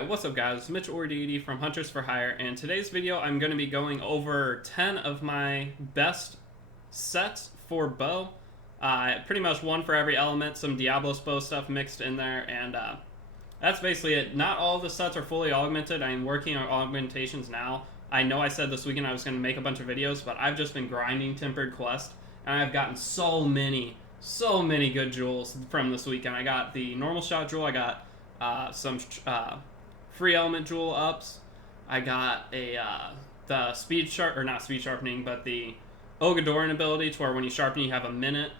Alright, what's up guys? Mitch Ordidi from Hunters for Hire, and today's video I'm going to be going over 10 of my best sets for bow. Pretty much one for every element, some Diablos bow stuff mixed in there, and that's basically it. Not all the sets are fully augmented. I'm working on augmentations now. I know I said this weekend I was going to make a bunch of videos, but I've just been grinding Tempered Quest, and I've gotten so many good jewels from this weekend. I got the normal shot jewel, I got some free element jewel ups. I got the not speed sharpening, but the Ogadoran ability, to where when you sharpen you have a minute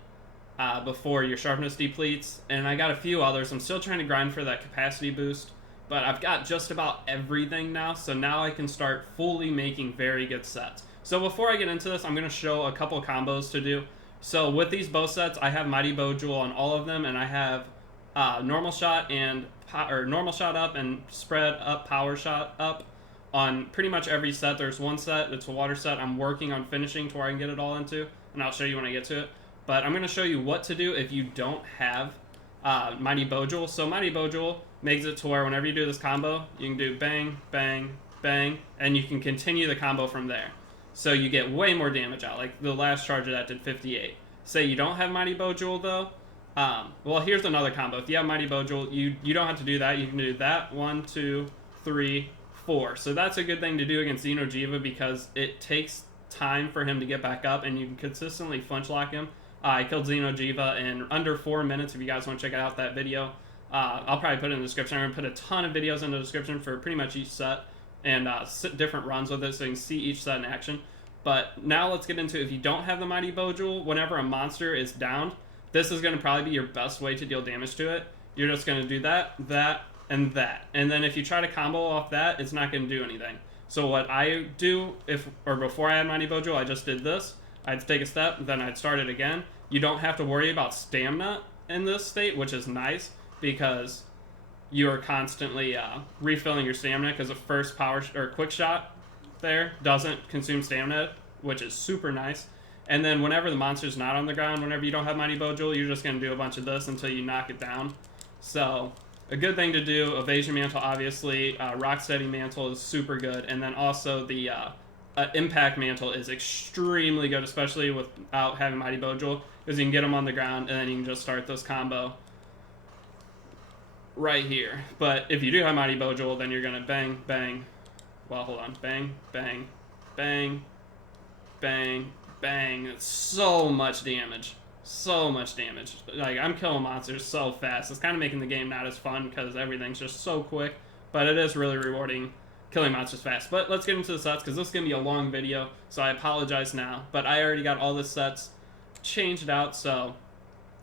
before your sharpness depletes. And I got a few others. I'm still trying to grind for that capacity boost, but I've got just about everything now, so now I can start fully making very good sets. So before I get into this, I'm going to show a couple combos to do. So with these bow sets, I have Mighty Bow Jewel on all of them, and I have normal shot and normal shot up and spread up, power shot up on pretty much every set. There's one set, it's a water set, I'm working on finishing to where I can get it all into, and I'll show you when I get to it. But I'm going to show you what to do if you don't have Mighty Bow Jewel. So Mighty Bow Jewel makes it to where whenever you do this combo, you can do bang, bang, bang, and you can continue the combo from there. So you get way more damage out. Like the last charge of that did 58. Say you don't have Mighty Bow Jewel though. Well, here's another combo. If you have Mighty Bow Jewel, you don't have to do that. You can do that. 1, 2, 3, 4. So that's a good thing to do against Xeno'jiiva because it takes time for him to get back up, and you can consistently flinch lock him. I killed Xeno'jiiva in under 4 minutes. If you guys want to check out that video, I'll probably put it in the description. I'm going to put a ton of videos in the description for pretty much each set and different runs with it, so you can see each set in action. But now let's get into, if you don't have the Mighty Bow Jewel, whenever a monster is downed, this is going to probably be your best way to deal damage to it. You're just going to do that, that, and that. And then if you try to combo off that, it's not going to do anything. So what I do, before I had Mighty Bow Jewel, I just did this. I'd take a step, then I'd start it again. You don't have to worry about stamina in this state, which is nice, because you are constantly refilling your stamina, because the first quick shot there doesn't consume stamina, which is super nice. And then whenever the monster's not on the ground, whenever you don't have Mighty Bow Jewel, you're just going to do a bunch of this until you knock it down. So a good thing to do, Evasion Mantle obviously, Rocksteady Mantle is super good, and then also the Impact Mantle is extremely good, especially without having Mighty Bow Jewel, because you can get them on the ground and then you can just start this combo right here. But if you do have Mighty Bow Jewel, then you're going to bang, bang, well, hold on, bang, bang, bang, bang, bang. It's so much damage. So much damage. Like, I'm killing monsters so fast. It's kind of making the game not as fun because everything's just so quick. But it is really rewarding killing monsters fast. But let's get into the sets because this is going to be a long video. So I apologize now. But I already got all the sets changed out. So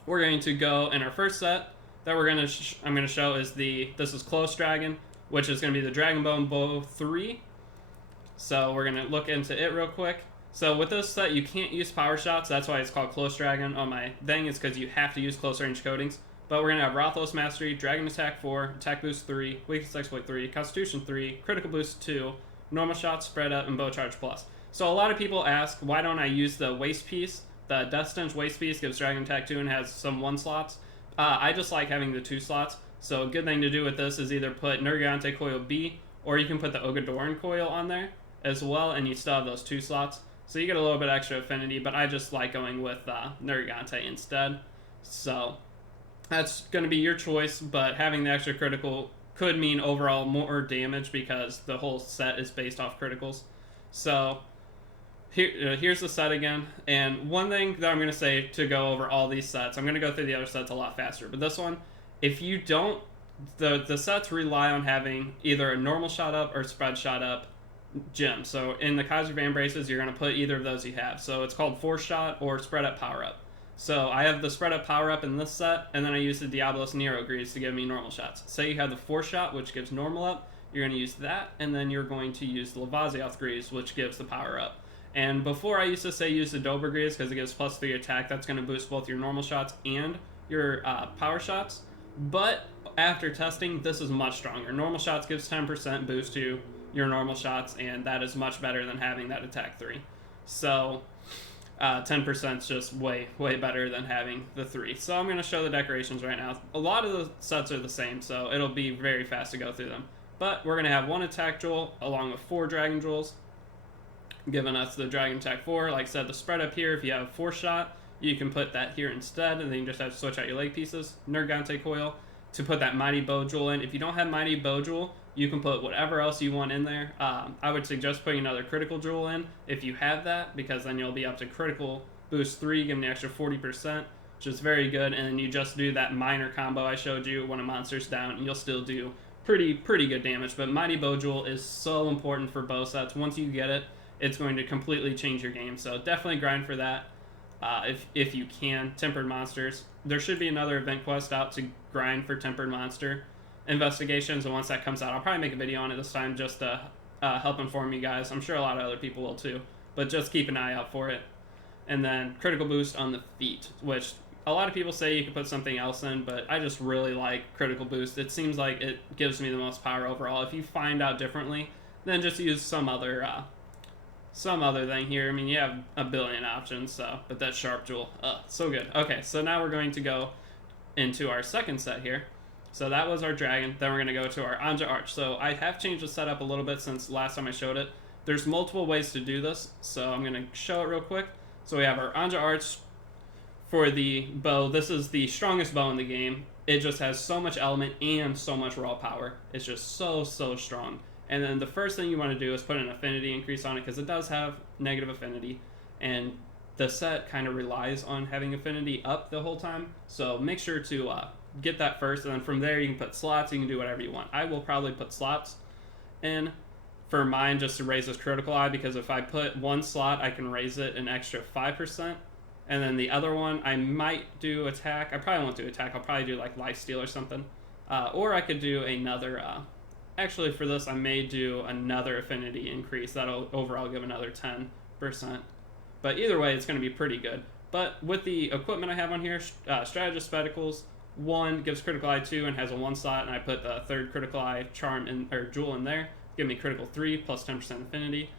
we're going to go in our first set that I'm going to show is this is Close Dragon, which is going to be the Dragon Bone Bow 3. So we're going to look into it real quick. So with this set, you can't use power shots. That's why it's called Close Dragon. On my thing, it's because you have to use close range coatings. But we're going to have Rathalos Mastery, Dragon Attack 4, Attack Boost 3, Weakness Exploit 3, Constitution 3, Critical Boost 2, Normal Shots, Spread Up, and Bow Charge Plus. So a lot of people ask, why don't I use the Waste Piece? The Death Stench Waste Piece gives Dragon Attack 2 and has some 1 slots. I just like having the 2 slots. So a good thing to do with this is either put Nergigante Coil B, or you can put the Ogadoran Coil on there as well, and you still have those 2 slots. So you get a little bit extra affinity, but I just like going with Nergigante instead. So that's going to be your choice, but having the extra critical could mean overall more damage because the whole set is based off criticals. So here's the set again. And one thing that I'm going to say to go over all these sets, I'm going to go through the other sets a lot faster, but this one, if you don't, the sets rely on having either a normal shot up or spread shot up gem. So in the Kaiser Van Braces, you're going to put either of those you have. So it's called Force Shot or Spread Up Power Up. So I have the Spread Up Power Up in this set, and then I use the Diablos Nero Greaves to give me normal shots. Say you have the Force Shot, which gives normal up, you're going to use that, and then you're going to use the Lavazioth Greaves, which gives the power up. And before I used to say use the Dober Greaves because it gives +3 attack. That's going to boost both your normal shots and your power shots. But after testing, this is much stronger. Normal shots gives 10% boost to your normal shots, and that is much better than having that attack 3. So 10% is just way better than having the 3. So I'm going to show the decorations right now. A lot of the sets are the same, so it'll be very fast to go through them. But we're going to have 1 attack jewel along with 4 dragon jewels, giving us the dragon attack 4. Like I said, the spread up here, if you have 4 shot, you can put that here instead, and then you just have to switch out your leg pieces. Nergante coil to put that mighty bow jewel in. If you don't have mighty bow jewel, you can put whatever else you want in there. I would suggest putting another critical jewel in if you have that, because then you'll be up to critical boost 3, giving the extra 40%, which is very good. And then you just do that minor combo I showed you when a monster's down, and you'll still do pretty good damage. But mighty bow jewel is so important for bow sets. Once you get it, it's going to completely change your game. So definitely grind for that. If you can. Tempered monsters. There should be another event quest out to grind for tempered monster investigations, and once that comes out, I'll probably make a video on it this time just to help inform you guys. I'm sure a lot of other people will too, but just keep an eye out for it. And then critical boost on the feet, which a lot of people say you could put something else in, but I just really like critical boost. It seems like it gives me the most power overall. If you find out differently, then just use some other thing here. I mean, you have a billion options, so, but that sharp jewel, so good. Okay, so now we're going to go into our second set here. So that was our dragon. Then we're going to go to our Anja Arch. So I have changed the setup a little bit since last time I showed it. There's multiple ways to do this, so I'm going to show it real quick. So we have our Anja Arch for the bow. This is the strongest bow in the game. It just has so much element and so much raw power. It's just so strong. And then the first thing you want to do is put an affinity increase on it, because it does have negative affinity, and the set kind of relies on having affinity up the whole time. So make sure to get that first, and then from there you can put slots. You can do whatever you want. I will probably put slots in for mine just to raise this critical eye, because if I put 1 slot, I can raise it an extra 5%. And then the other one, I might do attack. I probably won't do attack. I'll probably do like lifesteal or something. Or I could do another... actually, for this, I may do another affinity increase. That'll overall give another 10%. But either way, it's going to be pretty good. But with the equipment I have on here, Strategist Spectacles, 1 gives critical eye 2 and has a 1 slot, and I put the 3rd critical eye charm in, or jewel in there. Give me critical 3 plus 10% affinity.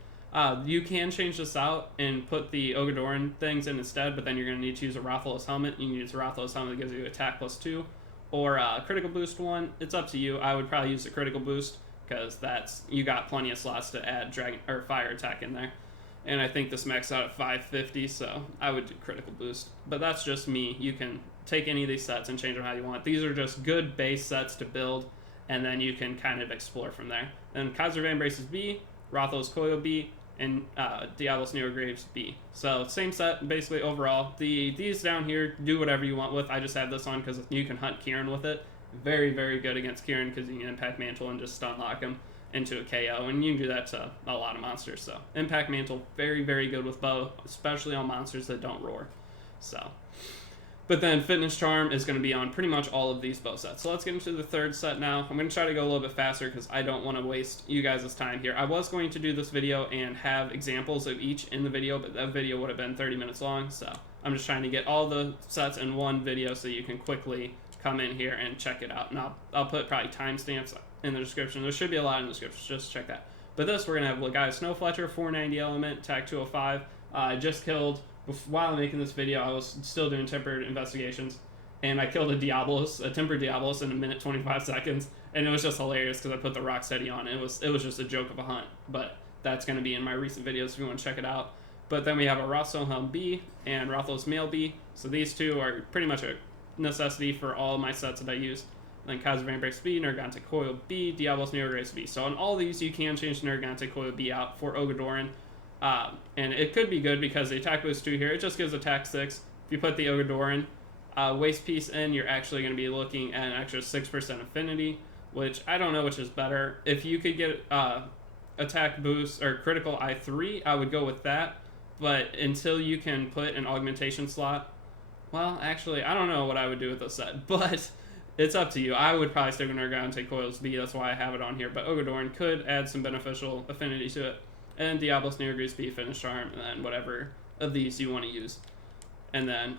You can change this out and put the Ogadoran things in instead, but then you're going to need to use a Rathalos helmet. You can use a Rathalos helmet that gives you attack plus 2. Or critical boost 1. It's up to you. I would probably use the critical boost, because that's, you got plenty of slots to add dragon or fire attack in there. And I think this maxed out at 550, so I would do critical boost. But that's just me. You can take any of these sets and change them how you want. These are just good base sets to build, and then you can kind of explore from there. And Kaiser Van Braces B, Rathalos Coil B, and Diablos Neograves B. So same set basically overall. These down here, do whatever you want with. I just have this on because you can hunt Kieran with it. Very good against Kieran, because you can Impact Mantle and just stun lock him into a KO, and you can do that to a lot of monsters. So Impact Mantle, very good with bow, especially on monsters that don't roar. So, but then Fitness Charm is going to be on pretty much all of these bow sets. So let's get into the third set now. I'm going to try to go a little bit faster because I don't want to waste you guys' time here. I was going to do this video and have examples of each in the video, but that video would have been 30 minutes long. So I'm just trying to get all the sets in one video so you can quickly come in here and check it out. And I'll put probably timestamps in the description. There should be a lot in the description. Just check that. But this, we're going to have Legaia Snow Fletcher, 490 element, attack 205. I just killed... While making this video, I was still doing tempered investigations, and I killed a tempered Diablos in 1 minute 25 seconds, and it was just hilarious because I put the Rocksteady on. It was just a joke of a hunt, but that's going to be in my recent videos if you want to check it out. But then we have a Rothelm B and Rathalos Male B, so these two are pretty much a necessity for all my sets that I use. And then Kaiser Van Brace B, Nergante Coil B, Diablos Neograves B. So on all these, you can change Nergante Coil B out for Ogadoran. And it could be good because the attack boost 2 here, it just gives attack 6. If you put the Ogadoran waist piece in, you're actually going to be looking at an extra 6% affinity, which I don't know which is better. If you could get attack boost or critical I3, I would go with that. But until you can put an augmentation slot, well, actually, I don't know what I would do with this set, but it's up to you. I would probably stick with Nergante Coils B, that's why I have it on here, but Ogadoran could add some beneficial affinity to it. And Diablos Neograves B, Fitness Charm, and then whatever of these you want to use. And then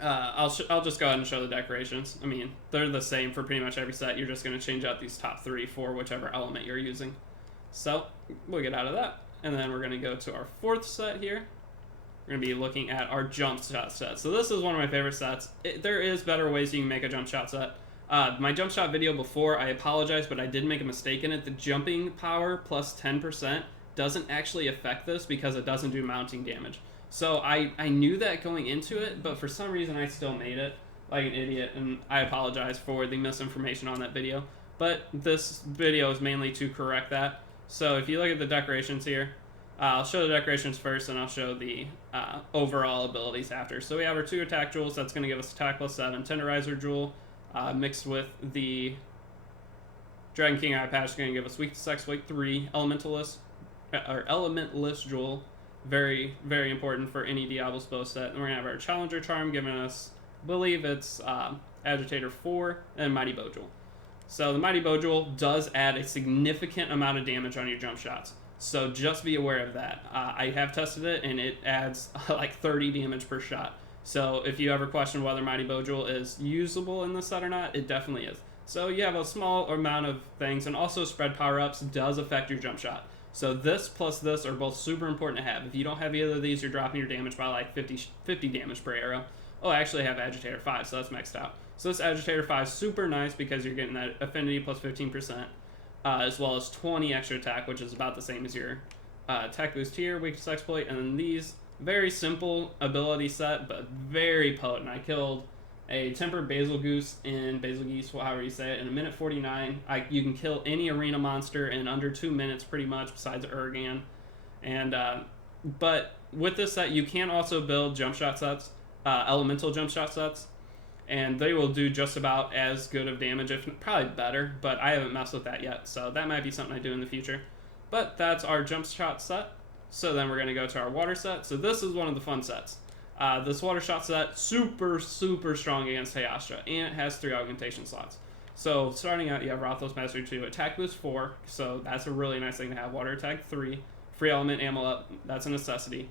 I'll just go ahead and show the decorations. I mean, they're the same for pretty much every set. You're just going to change out these top 3 for whichever element you're using. So we'll get out of that. And then we're going to go to our 4th set here. We're going to be looking at our Jumpshot set. So this is one of my favorite sets. There is better ways you can make a Jumpshot set. My jump shot video before, I apologize, but I did make a mistake in it. The jumping power plus 10% doesn't actually affect this because it doesn't do mounting damage. So I knew that going into it, but for some reason I still made it like an idiot, and I apologize for the misinformation on that video. But this video is mainly to correct that. So if you look at the decorations here, I'll show the decorations first, and I'll show the overall abilities after. So we have our 2 attack jewels. That's going to give us attack plus 7. Tenderizer jewel mixed with the Dragon King Eye Patch is going to give us weakness exploit 3. Elementless jewel, very, very important for any Diablo's bow set. And we're going to have our Challenger Charm giving us, I believe it's Agitator 4, and Mighty Bow Jewel. So the Mighty Bow Jewel does add a significant amount of damage on your jump shots. So just be aware of that. I have tested it, and it adds like 30 damage per shot. So if you ever question whether Mighty Bow Jewel is usable in this set or not, it definitely is. So you have a small amount of things, and also spread power-ups does affect your jump shot. So this plus this are both super important to have. If you don't have either of these, you're dropping your damage by like 50 damage per arrow. Oh, I actually have Agitator 5, so that's maxed out. So this Agitator 5 is super nice because you're getting that affinity plus 15%, as well as 20 extra attack, which is about the same as your attack boost here, weakness exploit, and then these, very simple ability set, but very potent. I killed a tempered Basil Goose, however you say it, in a minute 49. You can kill any arena monster in under 2 minutes, pretty much, besides Urgan. And but with this set, you can also build jump shot sets, elemental jump shot sets, and they will do just about as good of damage, if probably better. But I haven't messed with that yet, so that might be something I do in the future. But that's our jump shot set. So then we're going to go to our water set. So this is one of the fun sets. This water shot set, super, super strong against Heyastra, and it has 3 augmentation slots. So starting out, you have Rathalos Mastery 2, attack boost 4, so that's a really nice thing to have. Water attack 3, free element ammo up, that's a necessity.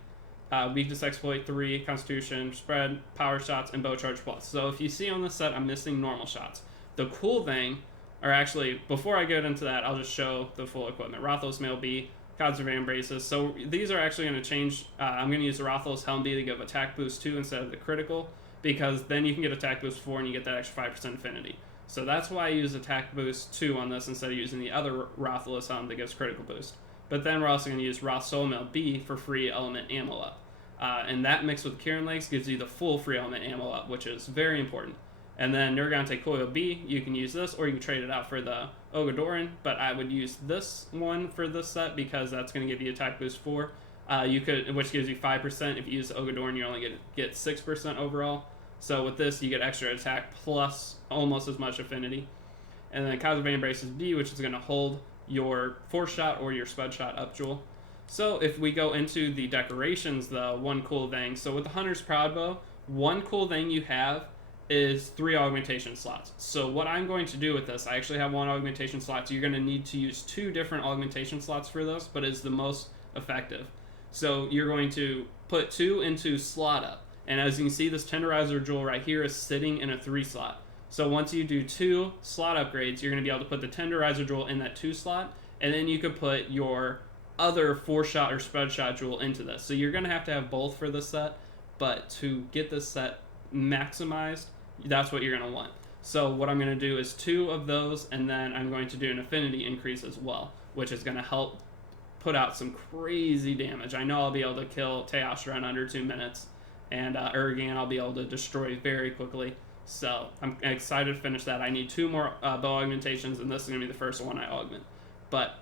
Weakness exploit 3, constitution, spread, power shots, and bow charge plus. So if you see on this set, I'm missing normal shots. The cool thing, or actually, before I get into that, I'll just show the full equipment. Rathalos Mail B, Gods of Braces. So these are actually going to change. I'm going to use the Rathalos Helm B to give attack boost 2 instead of the critical, because then you can get attack boost 4 and you get that extra 5% affinity. So that's why I use attack boost 2 on this instead of using the other Rathalos Helm that gives critical boost. But then we're also going to use Roth Soul Mail B for free element ammo up. And that mixed with Kieran Legs gives you the full free element ammo up, which is very important. And then Nergante Coil B, you can use this, or you can trade it out for the Ogadoran, but I would use this one for this set because that's going to give you attack boost 4, which gives you 5%. If you use the Ogadoran, you only get 6% overall. So with this, you get extra attack plus almost as much affinity. And then Kazavane Braces B, which is going to hold your force shot or your spud shot up jewel. So if we go into the decorations, though, one cool thing. So with the Hunter's Proud Bow, one cool thing you have is 3 augmentation slots. So what I'm going to do with this, I actually have 1 augmentation slot, so you're going to need to use 2 different augmentation slots for this, but it's the most effective. So you're going to put 2 into slot up, and as you can see, this Tenderizer Jewel right here is sitting in a 3 slot. So once you do 2 slot upgrades, you're going to be able to put the Tenderizer Jewel in that 2 slot, and then you could put your other 4-shot or spread shot jewel into this. So you're going to have both for this set, but to get this set maximized, that's what you're going to want. So what I'm going to do is 2 of those, and then I'm going to do an affinity increase as well, which is going to help put out some crazy damage. I know I'll be able to kill Teostra in under 2 minutes, and Urgan I'll be able to destroy very quickly. So I'm excited to finish that. I need 2 more bow augmentations, and this is going to be the first one I augment. But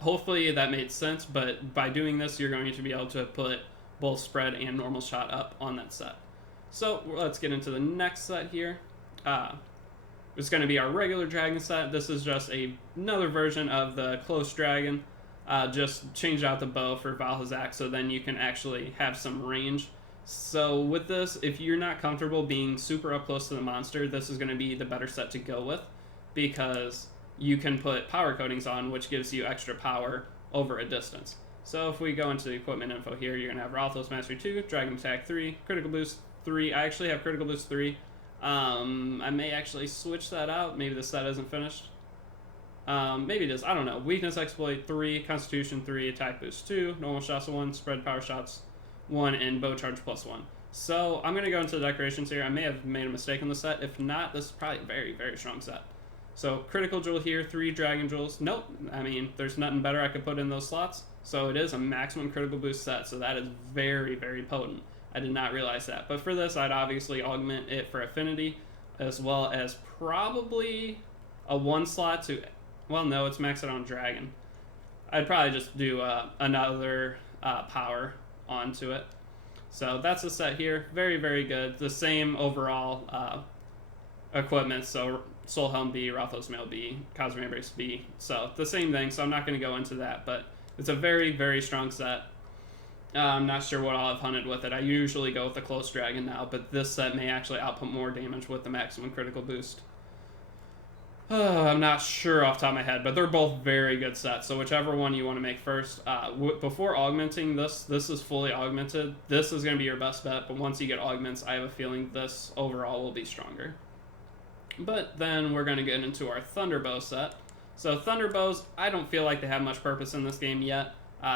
hopefully that made sense, but by doing this, you're going to be able to put both spread and normal shot up on that set. So let's get into the next set here. It's going to be our regular dragon set. This is just another version of the close dragon. Just change out the bow for Valhazak so then you can actually have some range. So with this, if you're not comfortable being super up close to the monster, this is going to be the better set to go with, because you can put power coatings on, which gives you extra power over a distance. So if we go into the equipment info here, you're going to have Rathalos Mastery 2, Dragon Attack 3, Critical Boost 3. I actually have Critical Boost 3. I may actually switch that out. Maybe the set isn't finished. Maybe it is. I don't know. Weakness Exploit 3, Constitution 3, Attack Boost 2, Normal Shots 1, Spread Power Shots 1, and Bow Charge plus 1. So I'm going to go into the decorations here. I may have made a mistake on the set. If not, this is probably a very, very strong set. So critical jewel here, 3 dragon jewels. Nope, I mean, there's nothing better I could put in those slots. So it is a maximum critical boost set, so that is very, very potent. I did not realize that. But for this, I'd obviously augment it for affinity, as well as probably a 1 slot to, well, no, it's maxed out on dragon. I'd probably just do another power onto it. So that's the set here. Very, very good. The same overall equipment. So Soul Helm B, Rothos Mail B, Cosmic Embrace B. So the same thing. So I'm not going to go into that, but it's a very, very strong set. I'm not sure what I'll have hunted with it. I usually go with the Close Dragon now, but this set may actually output more damage with the maximum critical boost. I'm not sure off the top of my head, but they're both very good sets. So whichever one you want to make first. Before augmenting this is fully augmented. This is going to be your best bet, but once you get augments, I have a feeling this overall will be stronger. But then we're going to get into our Thunderbow set. So Thunderbows, I don't feel like they have much purpose in this game yet.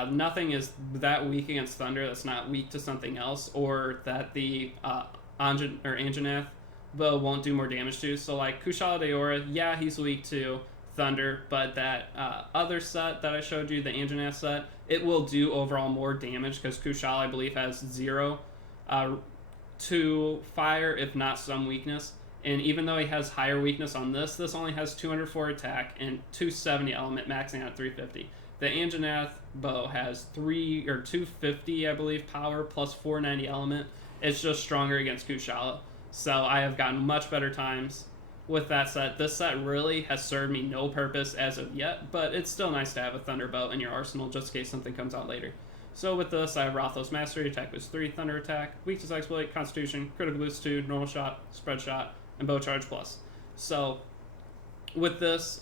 Nothing is that weak against Thunder that's not weak to something else, or that the Anjanath bow won't do more damage to. So like Kushala Daora, yeah, he's weak to Thunder, but that other set that I showed you, the Anjanath set, it will do overall more damage because Kushala, I believe, has 0 to fire, if not some weakness. And even though he has higher weakness on this, this only has 204 attack and 270 element, maxing out at 350. The Anjanath bow has 250, I believe, power plus 490 element. It's just stronger against Kushala. So I have gotten much better times with that set. This set really has served me no purpose as of yet, but it's still nice to have a Thunderbow in your arsenal just in case something comes out later. So with this, I have Rothos Mastery, attack boost 3, Thunder attack, weakness exploit, Constitution, critical boost 2, normal shot, spread shot, and bow charge plus. So with this,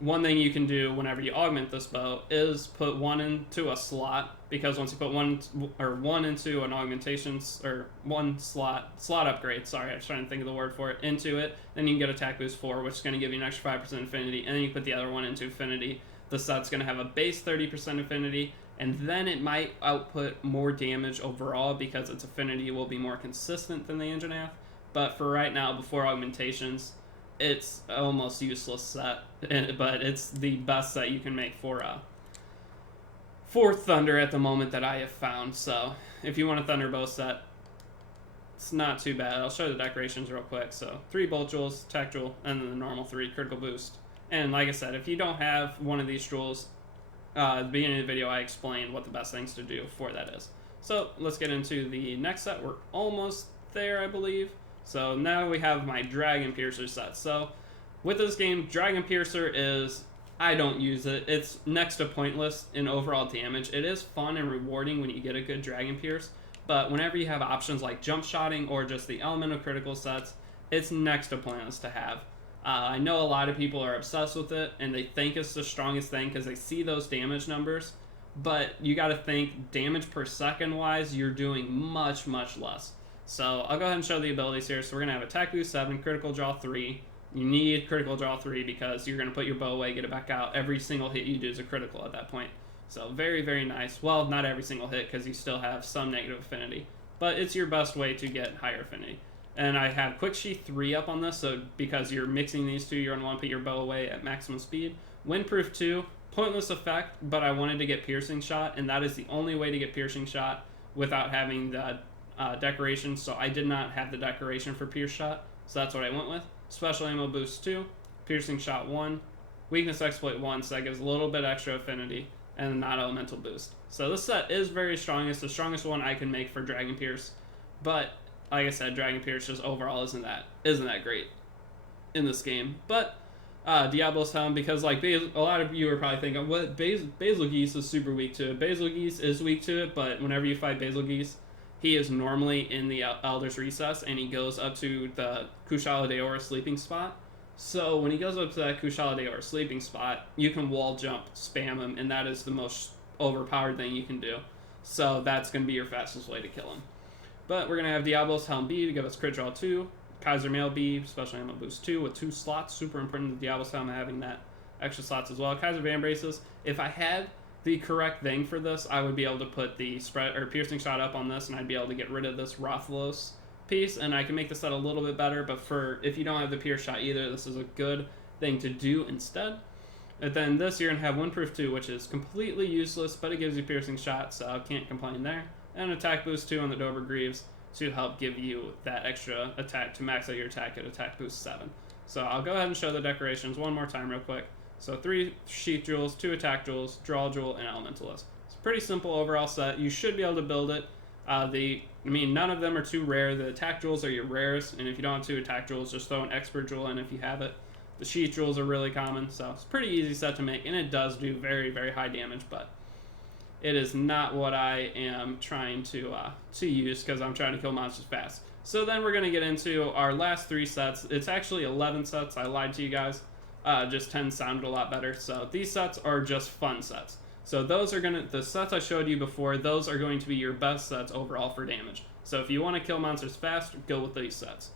one thing you can do whenever you augment this bow is put 1 into a slot, because once you put one into an augmentation, or 1 slot upgrade, sorry, I was trying to think of the word for it, into it, then you can get attack boost 4, which is going to give you an extra 5% affinity, and then you put the other one into affinity. The set's going to have a base 30% affinity, and then it might output more damage overall because its affinity will be more consistent than the Anjanath. But for right now, before augmentations, it's almost useless set, but it's the best set you can make for Thunder at the moment that I have found. So if you want a Thunderbow set, it's not too bad. I'll show the decorations real quick. So 3 Bolt Jewels, Tech Jewel, and then the normal 3 critical boost. And like I said, if you don't have one of these jewels, at the beginning of the video I explained what the best things to do for that is. So let's get into the next set. We're almost there, I believe. So now we have my Dragon Piercer set. So with this game, Dragon Piercer is, I don't use it. It's next to pointless in overall damage. It is fun and rewarding when you get a good Dragon Pierce, but whenever you have options like jump shotting or just the elemental critical sets, it's next to pointless to have. I know a lot of people are obsessed with it and they think it's the strongest thing because they see those damage numbers, but you got to think damage per second wise, you're doing much, much less. So I'll go ahead and show the abilities here. So we're going to have attack boost 7, critical draw 3. You need critical draw 3 because you're going to put your bow away, get it back out. Every single hit you do is a critical at that point. So very, very nice. Well, not every single hit because you still have some negative affinity, but it's your best way to get higher affinity. And I have Quick Sheath 3 up on this, so because you're mixing these two, you're going to want to put your bow away at maximum speed. Windproof 2, pointless effect, but I wanted to get Piercing Shot, and that is the only way to get Piercing Shot without having the decoration, so I did not have the decoration for Pierce Shot, so that's what I went with. Special Ammo Boost 2, Piercing Shot 1, Weakness Exploit 1, so that gives a little bit extra affinity, and not elemental boost. So this set is very strong. It's the strongest one I can make for Dragon Pierce, but like I said, Dragon Pierce just overall isn't that great in this game. But Diablo's Helm, because like a lot of you are probably thinking, what, Basil Geese is super weak to it. Basil Geese is weak to it, but whenever you fight Basil Geese, he is normally in the Elder's Recess, and he goes up to the Kushala Daora sleeping spot. So when he goes up to that Kushala Daora sleeping spot, you can wall jump, spam him, and that is the most overpowered thing you can do. So that's going to be your fastest way to kill him. But we're going to have Diablo's Helm B to give us crit draw 2, Kaiser Mail B, special ammo boost 2 with 2 slots. Super important to Diablo's Helm having that extra slots as well. Kaiser Van Braces. If I had the correct thing for this, I would be able to put the spread or piercing shot up on this, and I'd be able to get rid of this Rathalos piece, and I can make the set a little bit better. But for if you don't have the pierce shot either, this is a good thing to do instead. And then this, you're gonna have Windproof 2, which is completely useless, but it gives you piercing shot, so I can't complain there. And attack boost 2 on the Dober Greaves to help give you that extra attack to max out your attack at attack boost 7. So I'll go ahead and show the decorations one more time real quick. So 3 Sheath Jewels, 2 Attack Jewels, Draw Jewel, and Elementalist. It's a pretty simple overall set. You should be able to build it. None of them are too rare. The Attack Jewels are your rarest, and if you don't have 2 Attack Jewels, just throw an Expert Jewel in if you have it. The Sheath Jewels are really common, so it's a pretty easy set to make, and it does do very, very high damage, but it is not what I am trying to use because I'm trying to kill monsters fast. So then we're going to get into our last 3 sets. It's actually 11 sets. I lied to you guys. Just 10 sounded a lot better. So these sets are just fun sets. So those are the sets I showed you before, those are going to be your best sets overall for damage. So if you want to kill monsters fast, go with these sets.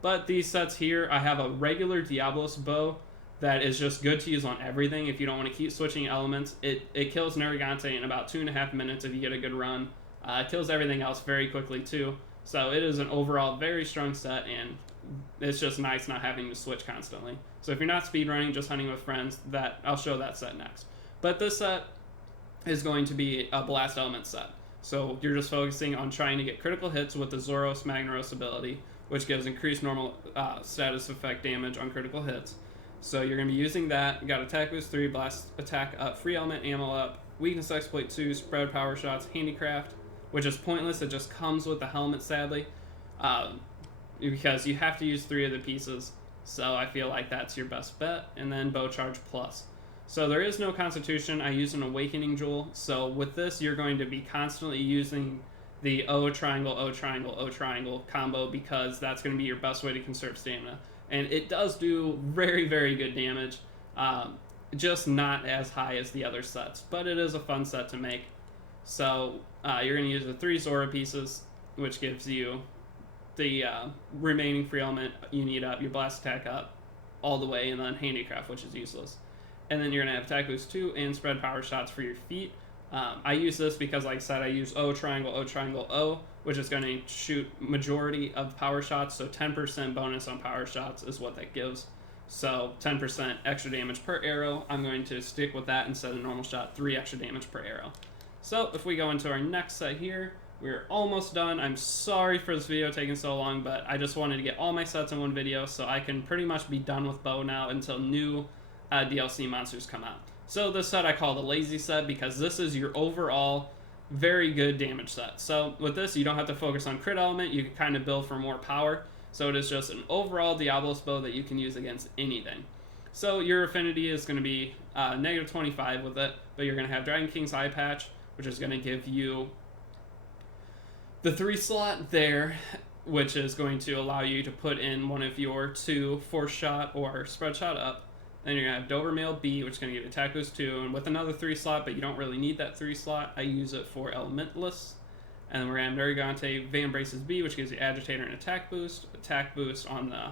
But these sets here, I have a regular Diablos bow that is just good to use on everything if you don't want to keep switching elements. It kills Nergigante in about 2.5 minutes if you get a good run. It kills everything else very quickly too. So it is an overall very strong set, and it's just nice not having to switch constantly. So if you're not speedrunning, just hunting with friends, I'll show that set next. But this set is going to be a blast element set. So you're just focusing on trying to get critical hits with the Zoros Magnaros ability, which gives increased normal status effect damage on critical hits. So you're going to be using that. You got attack boost 3, blast attack up, free element ammo up, weakness exploit 2, spread power shots, handicraft, which is pointless. It just comes with the helmet, sadly, because you have to use 3 of the pieces. So I feel like that's your best bet. And then bow charge plus. So there is no constitution. I use an awakening jewel. So with this, you're going to be constantly using the O triangle, O triangle, O triangle combo, because that's going to be your best way to conserve stamina. And it does do very, very good damage, just not as high as the other sets, but it is a fun set to make. So you're going to use the 3 Zora pieces, which gives you the remaining free element you need up, your blast attack up all the way, and then handicraft, which is useless. And then you're going to have attack boost 2 and spread power shots for your feet. I use this because, like I said, I use O triangle, O, which is going to shoot majority of power shots, so 10% bonus on power shots is what that gives. So 10% extra damage per arrow. I'm going to stick with that instead of normal shot, 3 extra damage per arrow. So if we go into our next set here, we're almost done. I'm sorry for this video taking so long, but I just wanted to get all my sets in one video so I can pretty much be done with bow now until new DLC monsters come out. So this set I call the lazy set because this is your overall very good damage set. So with this, you don't have to focus on crit element. You can kind of build for more power. So it is just an overall Diablos bow that you can use against anything. So your affinity is going to be negative 25 with it, but you're going to have Dragon King's Eye Patch, which is going to give you the 3 slot there, which is going to allow you to put in one of your 2 force shot or spread shot up. Then you're going to have Dover Mail B, which is going to give you attack boost 2, and with another 3 slot, but you don't really need that 3 slot. I use it for Elementalists. And then we're going to have Nergigante Van Braces B, which gives you Agitator and attack boost on the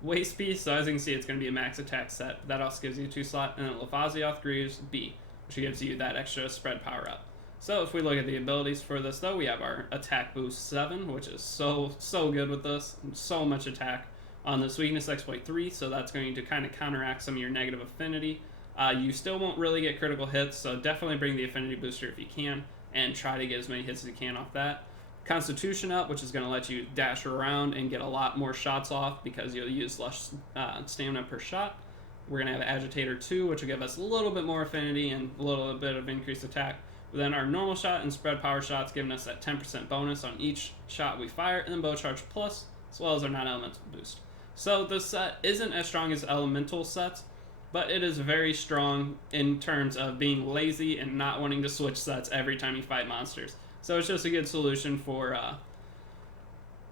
waist piece. So as you can see, it's going to be a max attack set. That also gives you 2 slot. And then Levazioth Greaves B, which gives you that extra spread power up. So if we look at the abilities for this, though, we have our attack boost 7, which is so good with this. So much attack. On this weakness exploit 3, so that's going to kind of counteract some of your negative affinity. You still won't really get critical hits, so definitely bring the affinity booster if you can, and try to get as many hits as you can off that. Constitution up, which is going to let you dash around and get a lot more shots off because you'll use less stamina per shot. We're going to have Agitator 2, which will give us a little bit more affinity and a little bit of increased attack. But then our normal shot and spread power shots giving us that 10% bonus on each shot we fire, and then bow charge plus, as well as our non-elemental boost. So this set isn't as strong as elemental sets, but it is very strong in terms of being lazy and not wanting to switch sets every time you fight monsters. So it's just a good solution for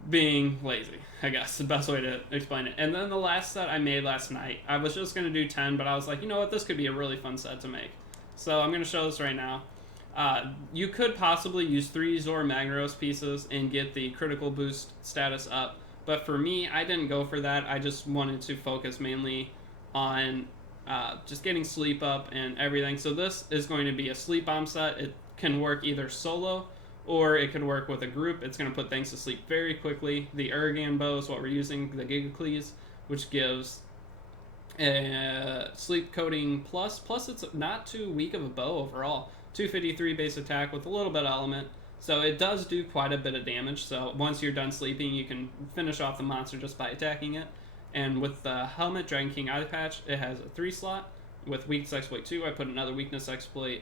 being lazy, I guess, the best way to explain it. And then the last set I made last night, I was just going to do 10, but I was like, you know what, this could be a really fun set to make. So I'm going to show this right now. You could possibly use 3 Zora Magnaros pieces and get the critical boost status up. But for me, I didn't go for that. I just wanted to focus mainly on just getting sleep up and everything. So this is going to be a sleep bomb set. It can work either solo or it could work with a group. It's going to put things to sleep very quickly. The Urgan bow is what we're using, the Gigacles, which gives sleep coating plus it's not too weak of a bow overall. 253 base attack with a little bit of element, so it does do quite a bit of damage. So once you're done sleeping, you can finish off the monster just by attacking it. And with the helmet Dragon King eye patch, it has a 3 slot with weakness exploit 2. I put another weakness exploit,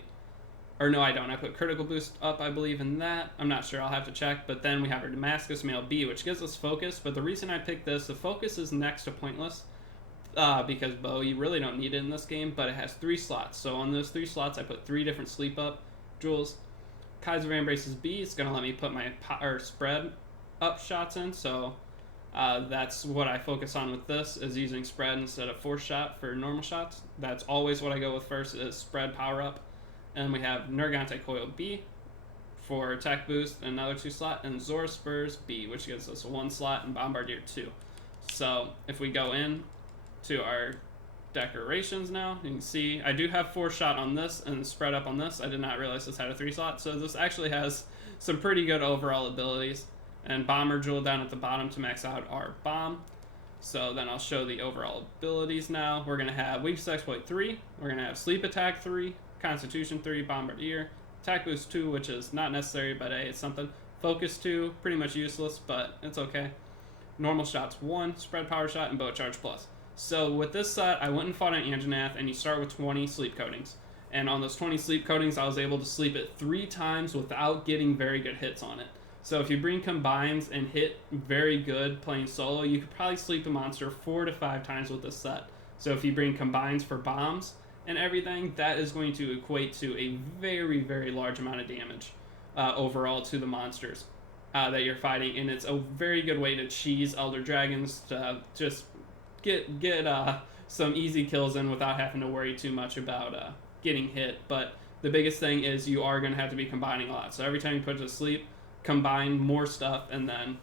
or no, I don't. I put critical boost up, I believe, in that. I'm not sure, I'll have to check. But then we have our Damascus Mail B, which gives us focus. But the reason I picked this, the focus is next to pointless. Because bow, you really don't need it in this game, but it has 3 slots. So on those 3 slots, I put 3 different sleep up jewels. Kaiser Van Braces B is going to let me put my spread up shots in, so that's what I focus on with this, is using spread instead of force shot for normal shots. That's always what I go with first, is spread power up. And we have Nergante Coil B for attack boost, another 2 slot, and Zora Spurs B, which gives us a 1 slot, and Bombardier 2. So if we go in to our decorations now, you can see I do have 4 shot on this and spread up on this. I did not realize this had a 3 slot, so this actually has some pretty good overall abilities. And Bomber Jewel down at the bottom to max out our bomb. So then I'll show the overall abilities now. We're going to have weakness exploit 3, we're going to have sleep attack 3, constitution 3, Bombardier, attack boost 2, which is not necessary, but hey, it's something. Focus 2, pretty much useless, but it's okay. Normal shots 1, spread power shot, and bow charge plus. So with this set, I went and fought an Anjanath, and you start with 20 sleep coatings. And on those 20 sleep coatings, I was able to sleep it 3 times without getting very good hits on it. So if you bring combines and hit very good playing solo, you could probably sleep the monster 4 to 5 times with this set. So if you bring combines for bombs and everything, that is going to equate to a very, very large amount of damage overall to the monsters that you're fighting. And it's a very good way to cheese Elder Dragons to just get some easy kills in without having to worry too much about getting hit. But the biggest thing is you are going to have to be combining a lot. So every time you put it to sleep, combine more stuff, and then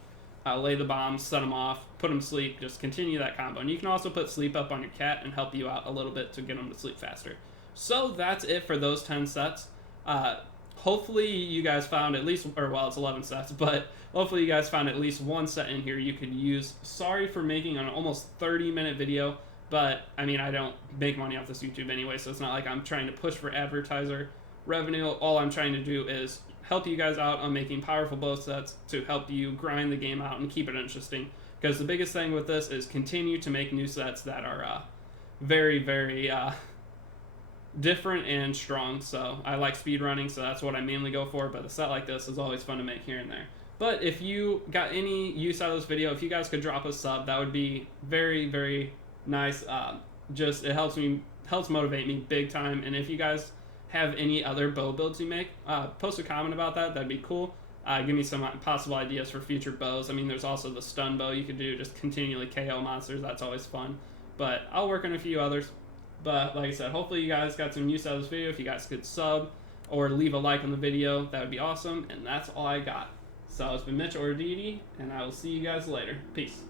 lay the bombs, set them off, put them to sleep, just continue that combo. And you can also put sleep up on your cat and help you out a little bit to get them to sleep faster. So that's it for those 10 sets. Hopefully you guys found at least, or well, it's 11 sets, but hopefully you guys found at least one set in here you could use. Sorry for making an almost 30-minute video, but I mean, I don't make money off this YouTube anyway, so it's not like I'm trying to push for advertiser revenue. All I'm trying to do is help you guys out on making powerful bow sets to help you grind the game out and keep it interesting. Because the biggest thing with this is continue to make new sets that are very, very different and strong. So I like speedrunning, so that's what I mainly go for, but a set like this is always fun to make here and there. But if you got any use out of this video, if you guys could drop a sub, that would be very, very nice. Just it helps motivate me big time. And if you guys have any other bow builds you make, post a comment about that. That'd be cool. Give me some possible ideas for future bows. I mean, there's also the stun bow you could do, just continually KO monsters. That's always fun. But I'll work on a few others. But like I said, hopefully you guys got some use out of this video. If you guys could sub or leave a like on the video, that would be awesome. And that's all I got. So it's been Mitch or Didi, and I will see you guys later. Peace.